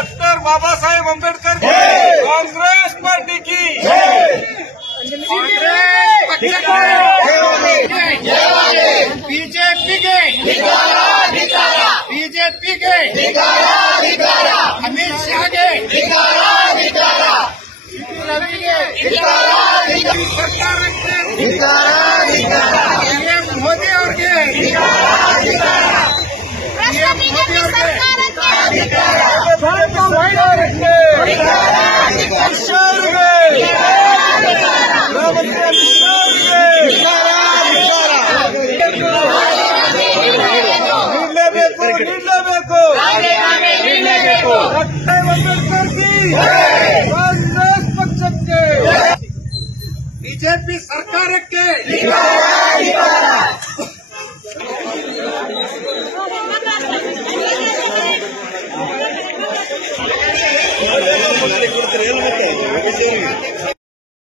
doctor Baba Saheb Ambedkar की Congress party की BJP के अमित शाह के मोदी और के ಕಾಂಗ್ರೆಸ್ ಪಕ್ಷಕ್ಕೆ ಬಿಜೆಪಿ ಸರ್ಕಾರಕ್ಕೆ